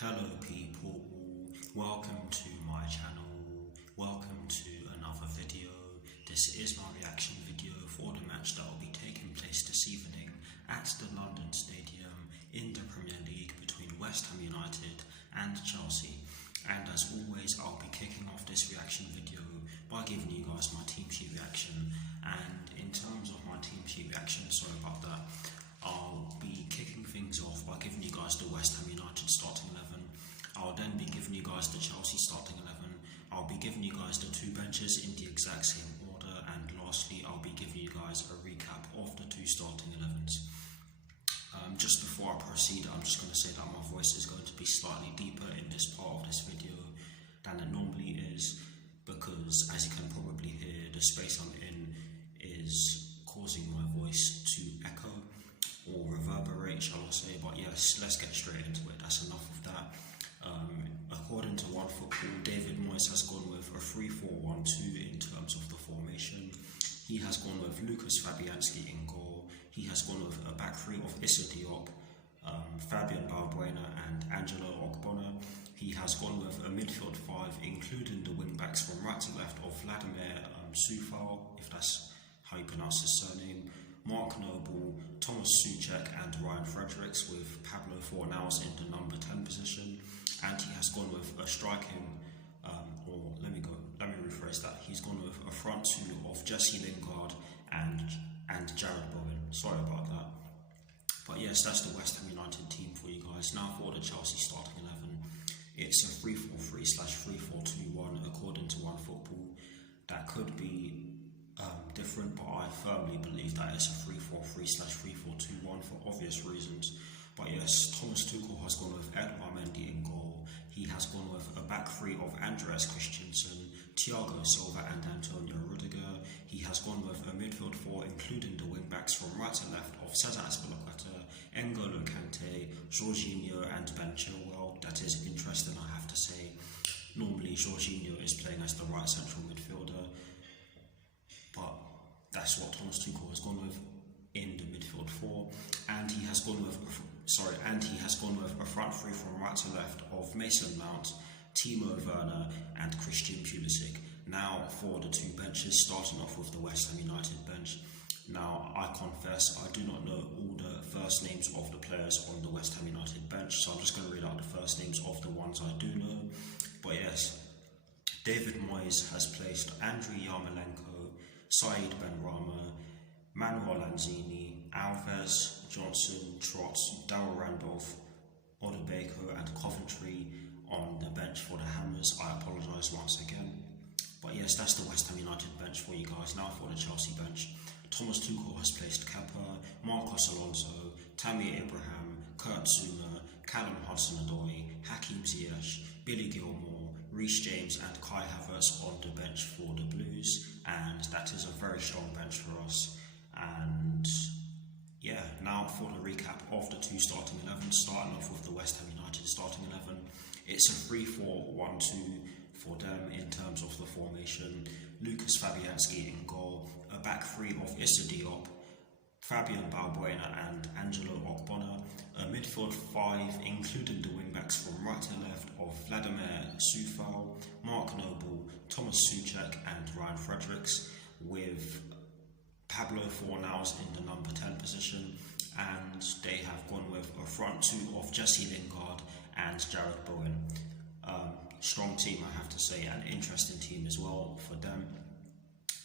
Hello people, welcome to my channel, welcome to another video. This is my reaction video for the match that will be taking place this evening at the London Stadium in the Premier League between West Ham United and Chelsea. And as always, I'll be kicking off this reaction video by giving you guys my team sheet reaction. And in terms of my team sheet reaction, sorry about that, I'll be kicking things off by giving you guys the West Ham United starting 11. I'll then be giving you guys the Chelsea starting 11. I'll be giving you guys the two benches in the exact same order. And lastly, I'll be giving you guys a recap of the two starting 11s. Just before I proceed, I'm just going to say that my voice is going to be slightly deeper in this part of this video than it normally is, because as you can probably hear, the space I'm in is causing my voice to echo or reverberate, shall I say. But yes, let's get straight into it. That's enough of that. According to WHUCHE, David Moyes has gone with a 3-4-1-2 in terms of the formation. He has gone with Lucas Fabianski in goal. He has gone with a back three of Issa Diop, Fabian Balbuena and Angelo Ogbonna. He has gone with a midfield five, including the wing backs from right to left of Vladimir Sufal, if that's how you pronounce his surname, Mark Noble, Thomas WHUCHE and Ryan Fredericks, with Pablo Fornals in the number 10 position. And he has gone with a striking, let me rephrase that. He's gone with a front two of Jesse Lingard and Jared Bowen. Sorry about that. But yes, that's the West Ham United team for you guys. Now for the Chelsea starting 11. It's a 3-4-3/3-4-2-1 according to OneFootball. That could be different, but I firmly believe that it's a 3-4-3/3-4-2-1 for obvious reasons. But yes, Thomas Tuchel has gone with Edouard Mendy in goal. He has gone with a back three of Andreas Christensen, Thiago Silva and Antonio Rudiger. He has gone with a midfield four, including the wing backs from right to left of Cesar Azpilicueta, N'Golo Kante, Jorginho and Ben Chilwell. That is interesting, I have to say. Normally Jorginho is playing as the right central midfielder, but that's what Thomas Tuchel has gone with in the midfield four. And he has gone with a front three from right to left of Mason Mount, Timo, Werner and Christian Pulisic. Now for the two benches, starting off with the West Ham United bench. Now I confess I do not know all the first names of the players on the West Ham United bench, so I'm just going to read out the first names of the ones I do know. But yes, David Moyes has placed Andriy Yarmolenko, Said Benrahma, Manuel Lanzini, Alves, Johnson, Trott, Darrell Randolph, Odubeko and Coventry on the bench for the Hammers. I apologise once again. But yes, that's the West Ham United bench for you guys. Now for the Chelsea bench. Thomas Tuchel has placed Kepa, Marcos Alonso, Tammy Abraham, Kurt Zouma, Callum Hudson-Odoi, Hakim Ziyech, Billy Gilmore, Reece James and Kai Havertz on the bench for the Blues. And that is a very strong bench for us. And yeah, now for the recap of the two starting 11, starting off with the West Ham United starting 11. It's a 3-4-1-2 for them in terms of the formation. Lucas Fabianski in goal, a back three of Issa Diop, Fabian Balbuena and Angelo Ogbonna, a midfield five including the wingbacks from right to left of Vladimir Sufal, Mark Noble, Thomas WHUCHE and Ryan Fredericks, with Pablo Fornals in the number 10 position. And they have gone with a front two of Jesse Lingard and Jared Bowen. Strong team, I have to say, an interesting team as well for them.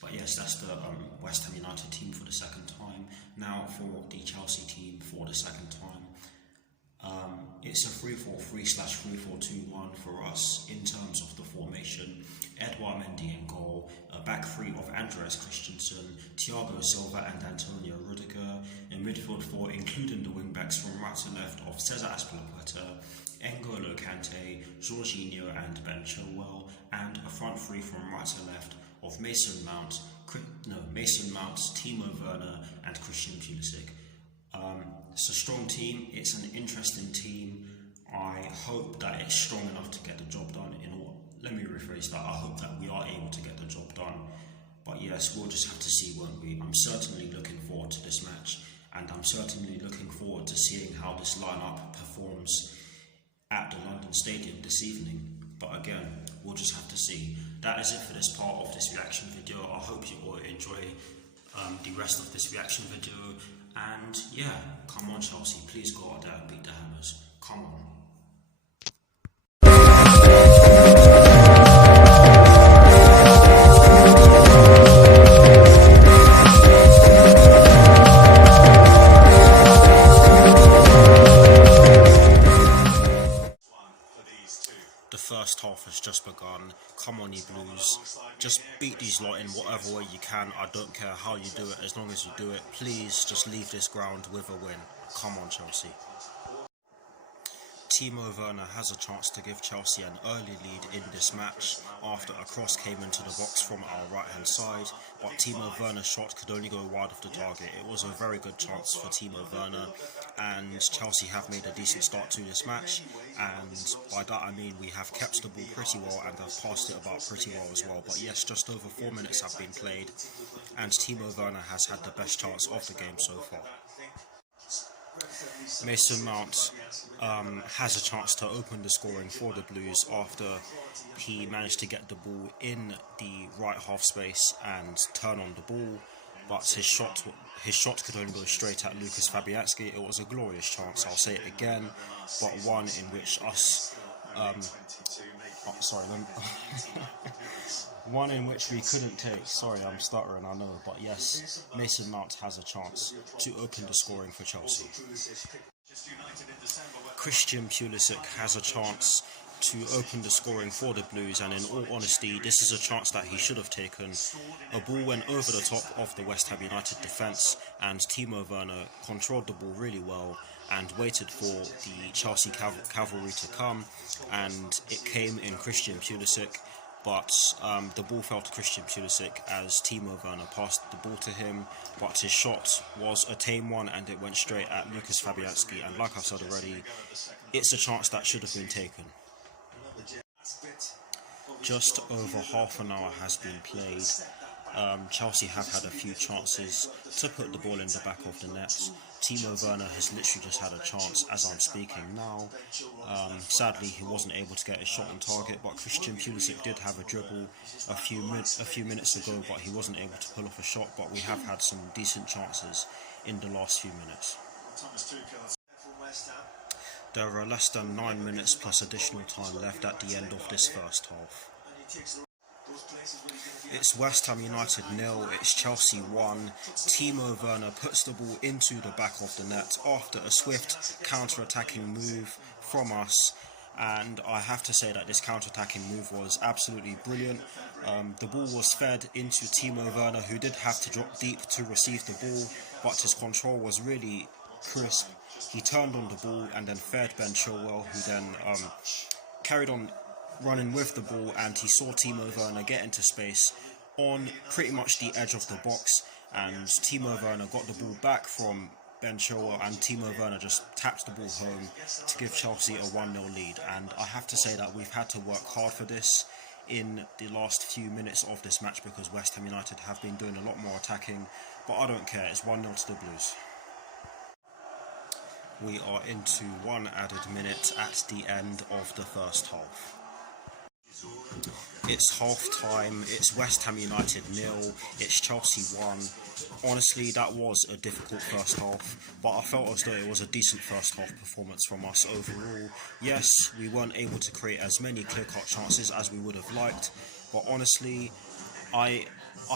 But yes, that's the West Ham United team for the second time. Now for the Chelsea team for the second time. It's a 3-4-3/3-4-2-1 for us in terms of the formation. Edouard Mendy in goal, a back three of Andreas Christensen, Thiago Silva and Antonio Rudiger, a midfield four including the wing backs from right to left of Cesar Azpilicueta, N'Golo Kante, Jorginho and Ben Chilwell, and a front three from right to left of Mason Mount, Timo, Werner and Christian Pulisic. It's a strong team, it's an interesting team. I hope that it's strong enough to get the job done. Let me rephrase that, I hope that we are able to get the job done. But yes, we'll just have to see, won't we? I'm certainly looking forward to this match, and I'm certainly looking forward to seeing how this lineup performs at the London Stadium this evening. But again, we'll just have to see. That is it for this part of this reaction video. I hope you all enjoy the rest of this reaction video. And yeah, come on Chelsea, please go out there and beat the Hammers. Come on. The first half has just begun. Come on, you Blues. Just beat these lot in whatever way you can. I don't care how you do it, as long as you do it. Please just leave this ground with a win. Come on, Chelsea. Timo Werner has a chance to give Chelsea an early lead in this match after a cross came into the box from our right hand side, but Timo Werner's shot could only go wide of the target. It was a very good chance for Timo Werner, and Chelsea have made a decent start to this match, and by that I mean we have kept the ball pretty well and have passed it about pretty well as well. But yes, just over 4 minutes have been played and Timo Werner has had the best chance of the game so far. Mason Mount has a chance to open the scoring for the Blues after he managed to get the ball in the right half space and turn on the ball, but his shot could only go straight at Lucas Fabianski. It was a glorious chance, I'll say it again, but one in which one in which we couldn't take. Sorry, I'm stuttering, I know, but yes, Mason Mount has a chance to open the scoring for Chelsea. Christian Pulisic has a chance to open the scoring for the Blues, and in all honesty, this is a chance that he should have taken. A ball went over the top of the West Ham United defence, and Timo Werner controlled the ball really well and waited for the Chelsea cavalry to come, and it came in Christian Pulisic. But the ball fell to Christian Pulisic as Timo Werner passed the ball to him, but his shot was a tame one and it went straight at Lucas Fabianski, and like I said already, it's a chance that should have been taken. Just over half an hour has been played. Chelsea have had a few chances to put the ball in the back of the net. Timo Werner has literally just had a chance as I'm speaking now. Sadly, he wasn't able to get his shot on target, but Christian Pulisic did have a dribble a few minutes ago, but he wasn't able to pull off a shot. But we have had some decent chances in the last few minutes. There are less than 9 minutes plus additional time left at the end of this first half. It's West Ham United 0, it's Chelsea 1. Timo Werner puts the ball into the back of the net after a swift counter-attacking move from us, and I have to say that this counter-attacking move was absolutely brilliant. The ball was fed into Timo Werner, who did have to drop deep to receive the ball, but his control was really crisp. He turned on the ball and then fed Ben Chilwell, who then carried on running with the ball, and he saw Timo Werner get into space on pretty much the edge of the box, and Timo Werner got the ball back from Ben Chilwell, and Timo Werner just tapped the ball home to give Chelsea a 1-0 lead. And I have to say that we've had to work hard for this in the last few minutes of this match because West Ham United have been doing a lot more attacking, but I don't care, it's 1-0 to the Blues. We are into one added minute at the end of the first half. It's half time, it's West Ham United 0, it's Chelsea 1. Honestly, that was a difficult first half, but I felt as though it was a decent first half performance from us overall. Yes, we weren't able to create as many clear-cut chances as we would have liked, but honestly, I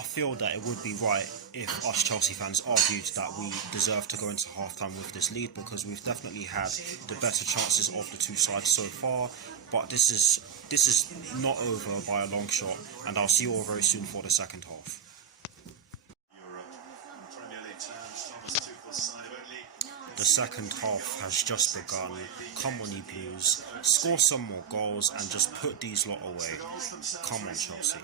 feel that it would be right if us Chelsea fans argued that we deserve to go into half-time with this lead, because we've definitely had the better chances of the two sides so far. But this is not over by a long shot, and I'll see you all very soon for the second half. The second half has just begun. Come on, you Blues, score some more goals and just put these lot away. Come on, Chelsea.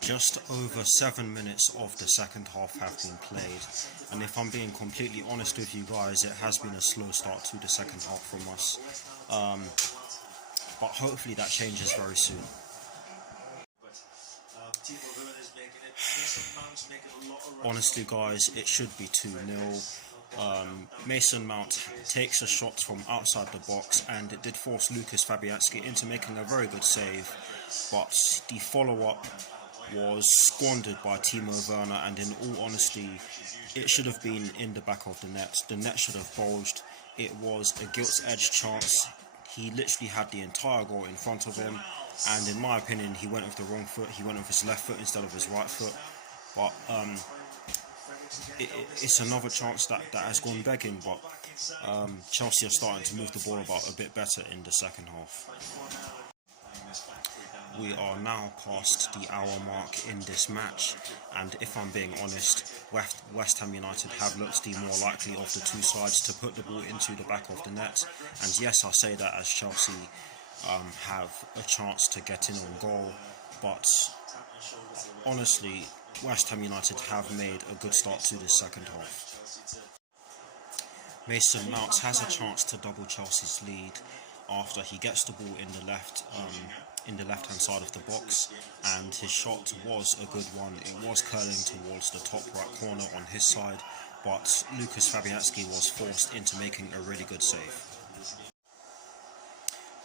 Just over 7 minutes of the second half have been played, and if I'm being completely honest with you guys, it has been a slow start to the second half from us, but hopefully that changes very soon. Honestly guys, it should be 2-0. Mason Mount takes a shot from outside the box, and it did force Lucas Fabianski into making a very good save, but the follow-up was squandered by Timo Werner, and in all honesty, it should have been in the back of the net. The net should have bulged. It was a gilt-edged chance. He literally had the entire goal in front of him, and in my opinion, he went with the wrong foot. He went with his left foot instead of his right foot. But it's another chance that has gone begging. But Chelsea are starting to move the ball about a bit better in the second half. We are now past the hour mark in this match, and if I'm being honest, West Ham United have looked the more likely of the two sides to put the ball into the back of the net. And yes, I say that as Chelsea have a chance to get in on goal, but honestly, West Ham United have made a good start to this second half. Mason Mount has a chance to double Chelsea's lead after he gets the ball in the left-hand side of the box, and his shot was a good one. It was curling towards the top right corner on his side, but Lucas Fabianski was forced into making a really good save.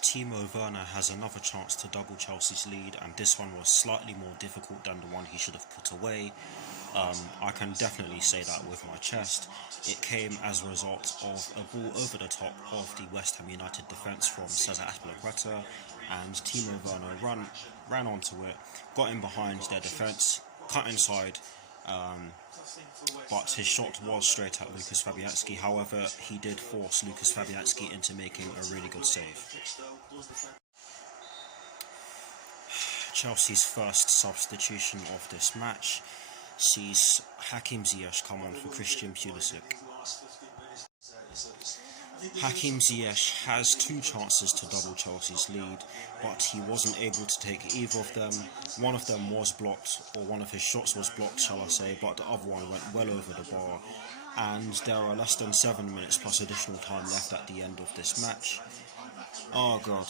Timo Werner has another chance to double Chelsea's lead, and this one was slightly more difficult than the one he should have put away. I can definitely say that with my chest. It came as a result of a ball over the top of the West Ham United defence from Cesar Azpilicueta, and Timo Werner ran onto it, got in behind their defence, cut inside, but his shot was straight at Lucas Fabianski. However, he did force Lucas Fabianski into making a really good save. Chelsea's first substitution of this match sees Hakim Ziyech come on for Christian Pulisic. Hakim Ziyech has two chances to double Chelsea's lead, but he wasn't able to take either of them. One of them was blocked, or one of his shots was blocked, shall I say, but the other one went well over the bar. And there are less than 7 minutes plus additional time left at the end of this match. Oh god,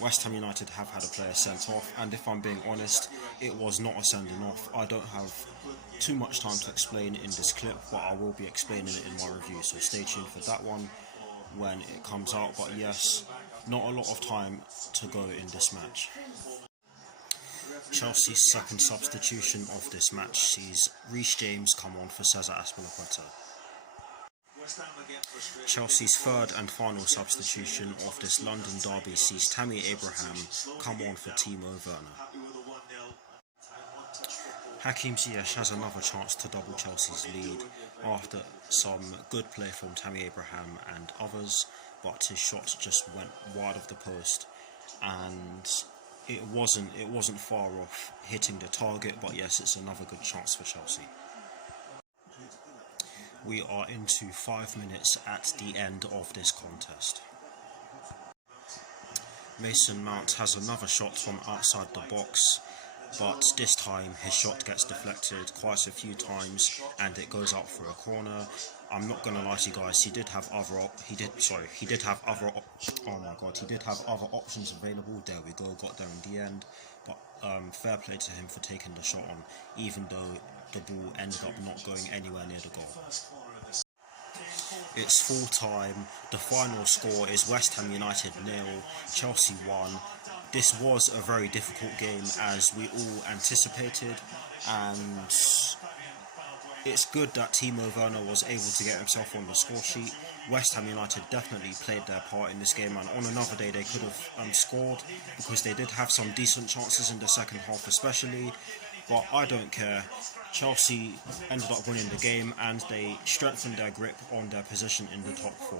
West Ham United have had a player sent off, and if I'm being honest, it was not a sending off. I don't have too much time to explain in this clip, but I will be explaining it in my review, so stay tuned for that one when it comes out. But yes, not a lot of time to go in this match. Chelsea's second substitution of this match sees Reece James come on for Cesar Azpilicueta. Chelsea's third and final substitution of this London derby sees Tammy Abraham come on for Timo Werner. Hakim Ziyech has another chance to double Chelsea's lead after some good play from Tammy Abraham and others, but his shot just went wide of the post, and it wasn't far off hitting the target. But yes, it's another good chance for Chelsea. We are into 5 minutes at the end of this contest. Mason Mount has another shot from outside the box, but this time his shot gets deflected quite a few times and it goes out for a corner. I'm not gonna lie to you guys, he did have other options available. There we go, got there in the end. But fair play to him for taking the shot on, even though the ball ended up not going anywhere near the goal. It's full time. The final score is West Ham United 0, Chelsea 1. This was a very difficult game, as we all anticipated, and it's good that Timo Werner was able to get himself on the score sheet. West Ham United definitely played their part in this game, and on another day they could have scored, because they did have some decent chances in the second half especially, but I don't care. Chelsea ended up winning the game, and they strengthened their grip on their position in the top 4.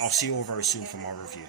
I'll see you all very soon for my review.